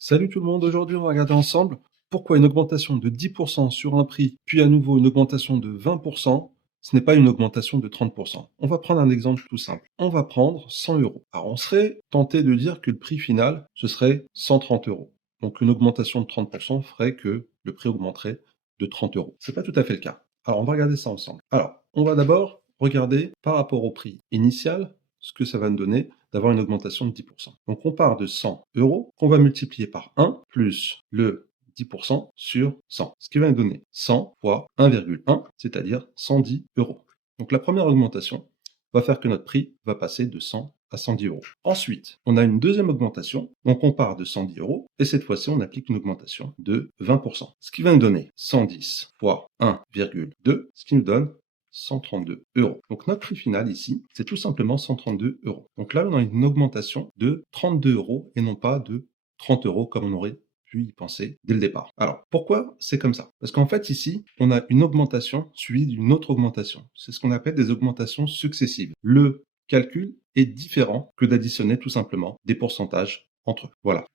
Salut tout le monde, aujourd'hui on va regarder ensemble pourquoi une augmentation de 10% sur un prix, puis à nouveau une augmentation de 20%, ce n'est pas une augmentation de 30%. On va prendre un exemple tout simple. On va prendre 100 euros. Alors on serait tenté de dire que le prix final, ce serait 130 euros. Donc une augmentation de 30% ferait que le prix augmenterait de 30 euros. C'est pas tout à fait le cas. Alors on va regarder ça ensemble. Alors on va d'abord regarder par rapport au prix initial, ce que ça va nous donner d'avoir une augmentation de 10%. Donc on part de 100 euros qu'on va multiplier par 1 plus le 10% sur 100, ce qui va nous donner 100 fois 1,1, c'est-à-dire 110 euros. Donc la première augmentation va faire que notre prix va passer de 100 à 110 euros. Ensuite, on a une deuxième augmentation, donc on part de 110 euros, et cette fois-ci on applique une augmentation de 20%, ce qui va nous donner 110 fois 1,2, ce qui nous donne 132 euros. Donc notre prix final ici, c'est tout simplement 132 euros. Donc là, on a une augmentation de 32 euros et non pas de 30 euros comme on aurait pu y penser dès le départ. Alors, pourquoi c'est comme ça? Parce qu'en fait, ici, on a une augmentation suivie d'une autre augmentation. C'est ce qu'on appelle des augmentations successives. Le calcul est différent que d'additionner tout simplement des pourcentages entre eux. Voilà.